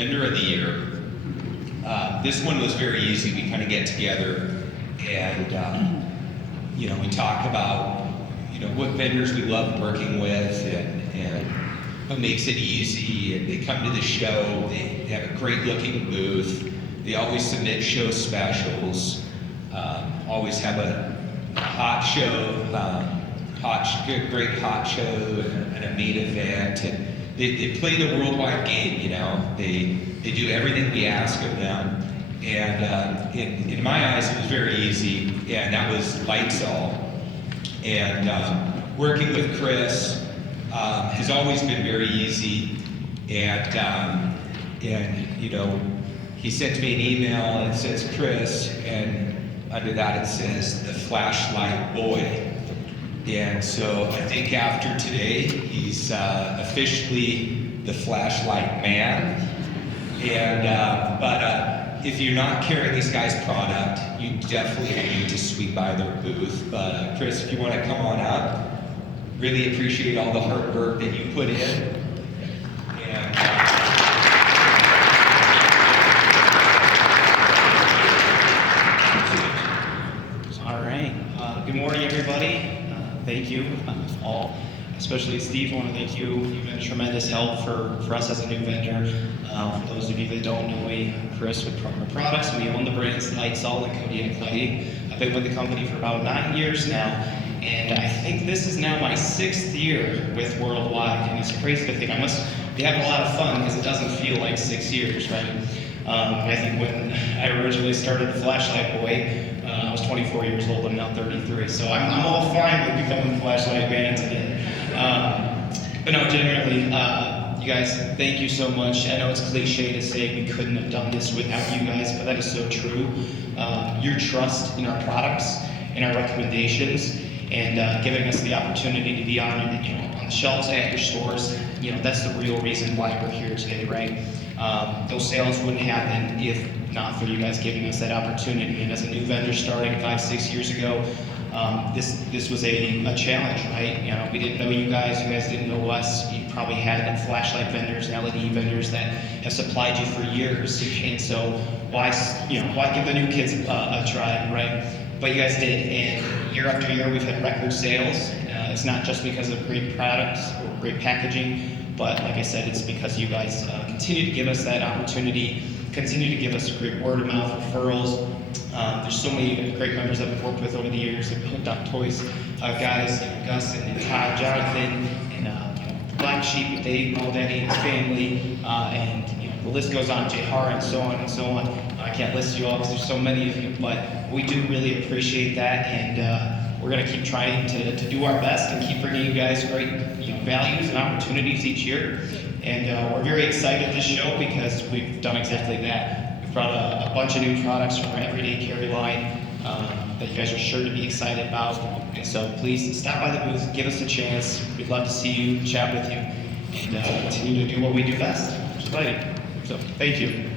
vendor of the year. This one was very easy. We kind of get together and we talk about what vendors we love working with and what makes it easy. And they come to the show. They have a great looking booth. They always submit show specials. Always have a hot show, great hot show and a main event. And they play the worldwide game. They do everything we ask of them. And in my eyes, it was very easy, and that was LitezAll. And working with Chris has always been very easy. And he sent me an email and it says Chris, and under that it says the flashlight boy. And so I think after today, he's officially the flashlight man. But if you're not carrying this guy's product, you definitely need to swing by their booth. But Chris, if you want to come on up, really appreciate all the hard work that you put in. And all right. Good morning, everybody. Thank you all. Especially Steve, I want to thank you. You've been a tremendous help for us as a new vendor. For those of you that don't know me, Chris with Preparedness Products. We own the brands LitezAll and Kodiak Lighting. I've been with the company for about 9 years now, and I think this is now my 6th year with Worldwide, and it's crazy to think I must be having a lot of fun because it doesn't feel like 6 years, right? I think when I originally started the Flashlight Boy, I was 24 years old. I'm now 33, so I'm all fine with becoming the Flashlight Man today. But no, generally, you guys, thank you so much. I know it's cliche to say we couldn't have done this without you guys, but that is so true. Your trust in our products, in our recommendations, and giving us the opportunity to be on the shelves at your stores, that's the real reason why we're here today, right? Those sales wouldn't happen if not for you guys giving us that opportunity. And as a new vendor starting 5-6 years ago, this was a challenge, right? We didn't know you guys didn't know us. You probably had flashlight vendors and LED vendors that have supplied you for years, and so why give the new kids a try, right? But you guys did, and year after year we've had record sales. It's not just because of great products or great packaging, but like I said, it's because you guys continue to give us that opportunity, continue to give us great word of mouth referrals. There's so many great members that we've worked with over the years that hooked up toys, guys, Gus and Todd, Jonathan, and Black Sheep with Dave, Mo, Daddy, and his family, and the list goes on, Jihar, and so on and so on. I can't list you all because there's so many of you, but we do really appreciate that, and we're going to keep trying to do our best and keep bringing you guys great values and opportunities each year. And we're very excited this show because we've done exactly that. We've brought a bunch of new products from our everyday carry line that you guys are sure to be excited about. And so please stop by the booth, give us a chance. We'd love to see you, chat with you, and continue to do what we do best, which is lighting. So thank you.